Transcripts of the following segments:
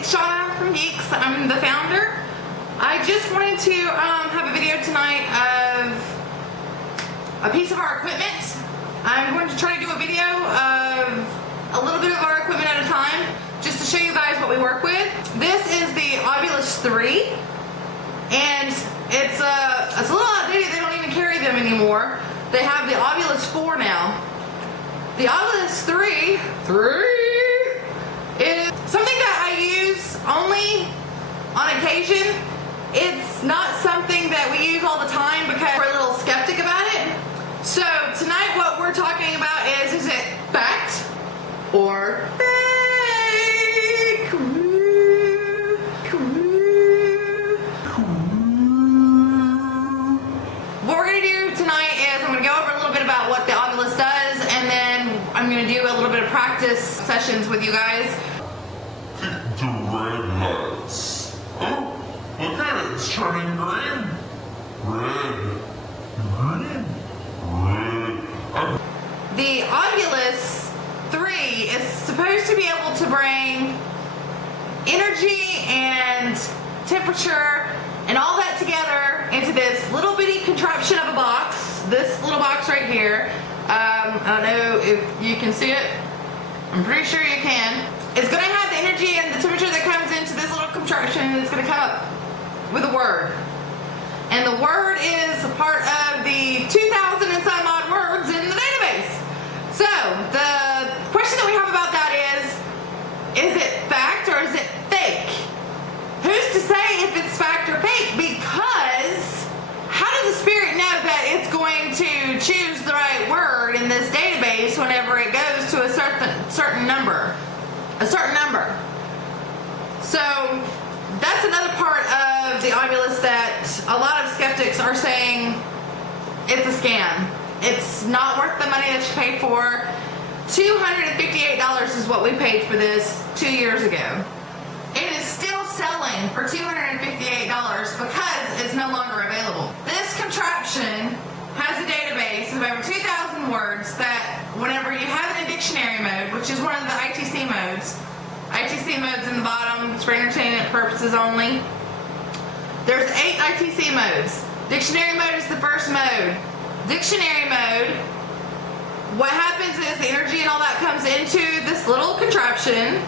it's Shauna from G.E.E.K.S. I'm the founder. I just wanted to have a video tonight of a piece of our equipment. I'm going to try to do a video of a little bit of our equipment at a time, just to show you guys what we work with. This is the Ovilus 3, and it's a little outdated. They don't even carry them anymore. They have the Ovilus 4 now. The Ovilus 3 is something that I use only on occasion. It's not something that we use all the time because we're a little skeptic about it. So tonight what we're talking about is it fact or fake? What we're going to do tonight is I'm going to go over a little bit about what the Ovilus does, and then I'm going to do a little bit of practice sessions with you guys. The red lights. Oh, look at it, it's turning green. Red. Green. Red. The Ovilus 3 is supposed to be able to bring energy and temperature and all that together into this little bitty contraption of a box. This little box right here. I don't know if you can see it. I'm pretty sure you can. It's going to have the energy and the temperature that comes into this little contraption, and it's going to come up with a word. And the word is a part of the 2,000 and some odd words in the database. So the question that we have about that is it fact or is it fake? Who's to say if it's fact or fake? Because how does the spirit know that it's going to choose the right word in this database whenever it goes to a certain number? A certain number. So that's another part of the Ovilus that a lot of skeptics are saying it's a scam. It's not worth the money that you paid for. $258 is what we paid for this 2 years ago. It is still selling for $258 because it's no longer available. This contraption has a database of over 2,000 words that whenever you have it in dictionary mode, which is one of the ITC modes in the bottom, it's for entertainment purposes only. There's 8 ITC modes. Dictionary mode is the first mode. Dictionary mode, what happens is the energy and all that comes into this little contraption,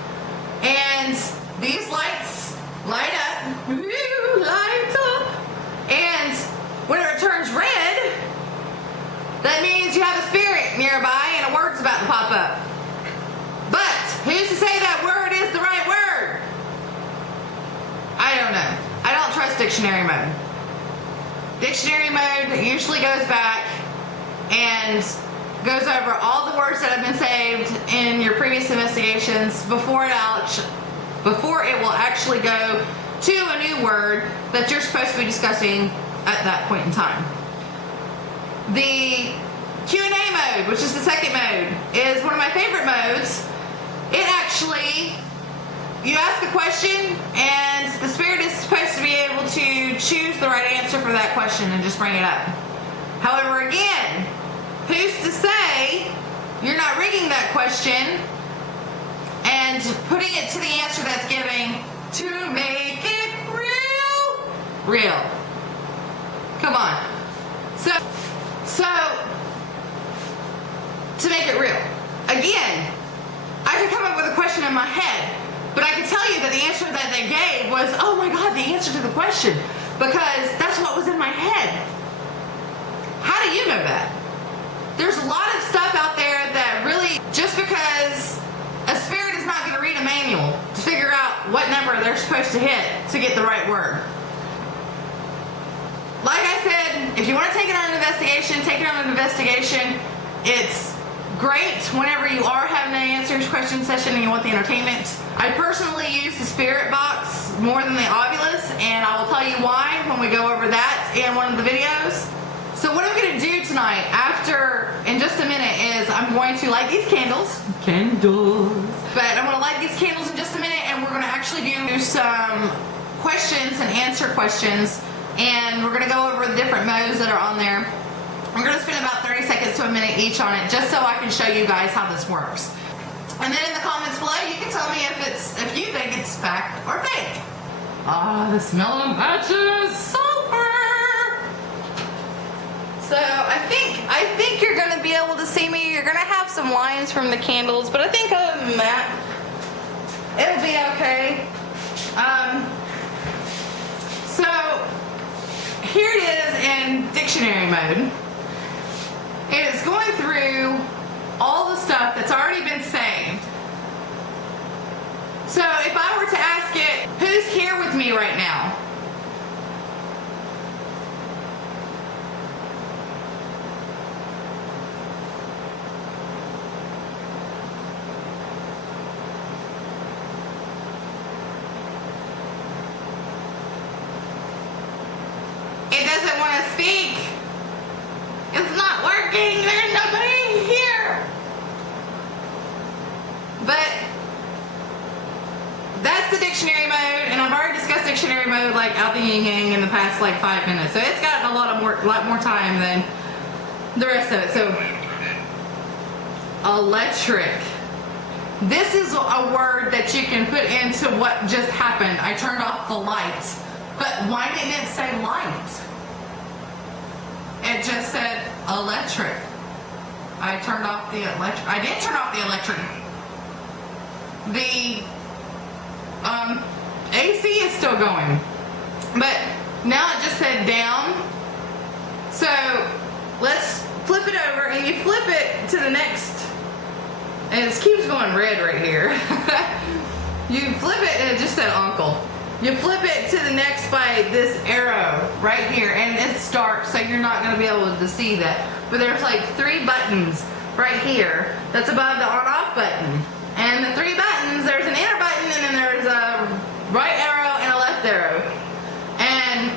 and these lights light up. Ooh, lights up. And whenever it turns red, that means you have a spirit nearby and a word's about to pop up. But who's to say that word is the right word? I don't know. I don't trust dictionary mode. Dictionary mode usually goes back and goes over all the words that have been saved in your previous investigations before it will actually go to a new word that you're supposed to be discussing at that point in time. The Q&A mode, which is the second mode, is one of my favorite modes. It actually, you ask a question and the spirit is supposed to be able to choose the right answer for that question and just bring it up. However, again, who's to say you're not rigging that question and putting it to the answer that's giving to make it real? Come on. So to make it real, again, I could come up with a question in my head, but I could tell you that the answer that they gave was, oh my God, the answer to the question, because that's what was in my head. How do you know that? There's a lot of stuff out there that really, just because a spirit is not going to read a manual to figure out what number they're supposed to hit to get the right word. Like I said, if you want to take it on an investigation, take it on an investigation. It's great whenever you are having an answers question session and you want the entertainment. I personally use the spirit box more than the Ovilus, and I will tell you why when we go over that in one of the videos. So what I'm going to do tonight, in just a minute, is I'm going to light these candles. But I'm going to light these candles in just a minute, and we're going to actually do some questions and answer questions, and we're going to go over the different modes that are on there. I'm going to spend about 30 seconds to a minute each on it, just so I can show you guys how this works. And then in the comments below, you can tell me if you think it's fact or fake. Ah, the smell of matches, sulfur. So I think you're gonna be able to see me. You're gonna have some lines from the candles, but I think other than that, it'll be okay. So here it is in dictionary mode. It is going through all the stuff that's already been saved. So if I were to ask it, who's here with me right now? It doesn't want to speak. It's not working. There's nobody here. But that's the dictionary mode, and I've already discussed dictionary mode like out the yin yang in the past like 5 minutes. So it's got a lot more time than the rest of it. So electric. This is a word that you can put into what just happened. I turned off the lights. But why didn't it say light? It just said electric. I turned off the electric. I did turn off the electric. The AC is still going. But now it just said down. So let's flip it over, and you flip it to the next. And it keeps going red right here. You flip it, and it just said uncle. You flip it to the next by this arrow right here, and it's dark, so you're not going to be able to see that. But there's like 3 buttons right here that's above the on-off button. And the 3 buttons, there's an inner button, and then there's a right arrow and a left arrow. And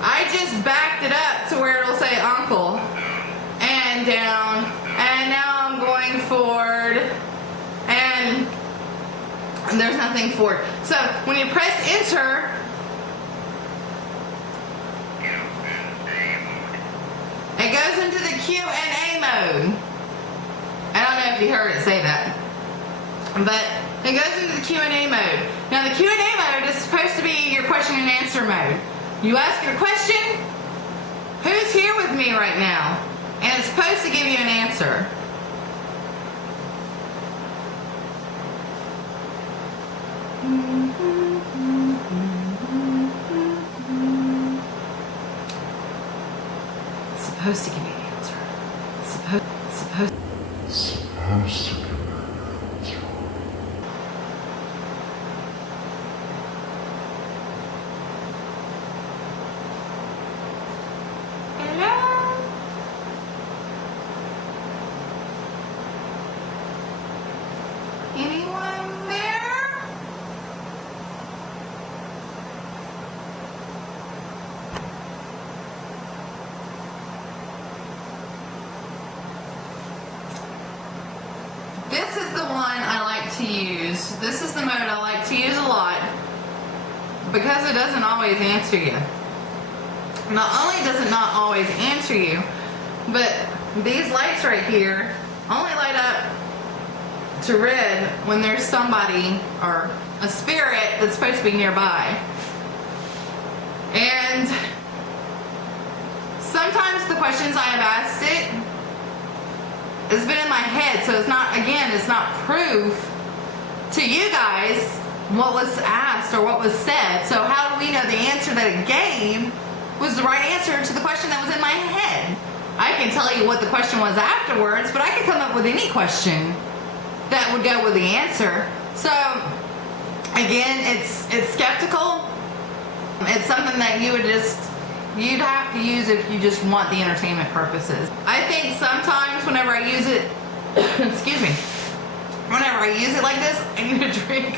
I just backed it up to where it'll say uncle, and down, and now I'm going forward, and there's nothing forward. So when you press enter, it goes into the Q&A mode. I don't know if you heard it say that, but it goes into the Q&A mode. Now the Q&A mode is supposed to be your question and answer mode. You ask it a question, who's here with me right now? And it's supposed to give you an answer. It's supposed to give you an answer. It's supposed to give you an answer. Anyone there? This is the one I like to use. This is the mode I like to use a lot because it doesn't always answer you. Not only does it not always answer you, but these lights right here only light up to red when there's somebody or a spirit that's supposed to be nearby. And sometimes the questions I have asked it has been in my head, so it's not, again, it's not proof to you guys what was asked or what was said. So how do we know the answer that it gave was the right answer to the question that was in my head? I can tell you what the question was afterwards, but I can come up with any question that would go with the answer. So again, it's skeptical. It's something that you'd have to use if you just want the entertainment purposes. I think sometimes whenever I use it, excuse me, whenever I use it like this, I need a drink.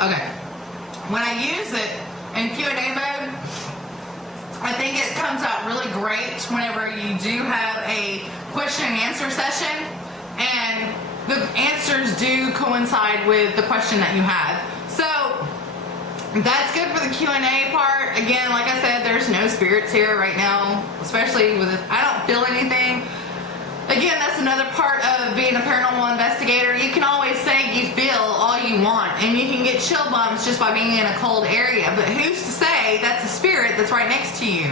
Okay. When I use it in Q&A mode, I think it comes out really great whenever you do have a question and answer session and the answers do coincide with the question that you had. So that's good for the Q&A part. Again, like I said, there's no spirits here right now, especially with it. I don't feel anything. Again, Again, that's another part of being a paranormal investigator. You can always say you feel all you want, and you can get chill bumps just by being in a cold area, but who's to say that's a spirit that's right next to you?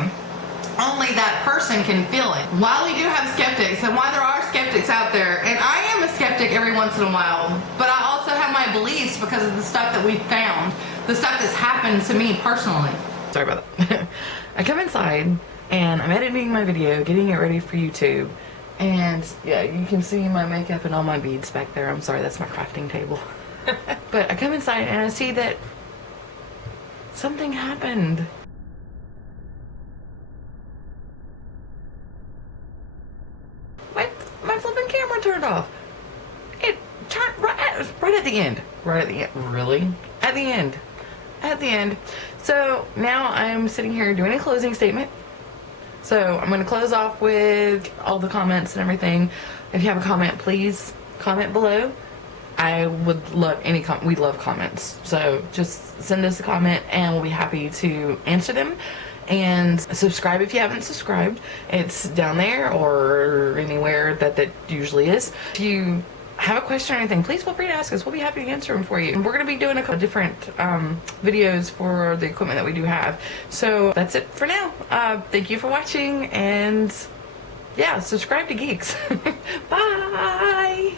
Only that person can feel it. While we do have skeptics, and while there are skeptics out there, and I am a skeptic every once in a while, but I also have my beliefs because of the stuff that we found, the stuff that's happened to me personally. Sorry about that. I come inside, and I'm editing my video, getting it ready for YouTube. And yeah, you can see my makeup and all my beads back there. I'm sorry, that's my crafting table. But I come inside and I see that something happened. My flipping camera turned off. It turned right at the end. Right at the end. Really? At the end. At the end. So now I'm sitting here doing a closing statement. So I'm going to close off with all the comments and everything. If you have a comment, please comment below. I would love any we love comments. So just send us a comment and we'll be happy to answer them. And subscribe if you haven't subscribed. It's down there or anywhere that usually is. If you have a question or anything, please feel free to ask us. We'll be happy to answer them for you. And we're going to be doing a couple different videos for the equipment that we do have. So that's it for now. Thank you for watching, and yeah, subscribe to Geeks. Bye!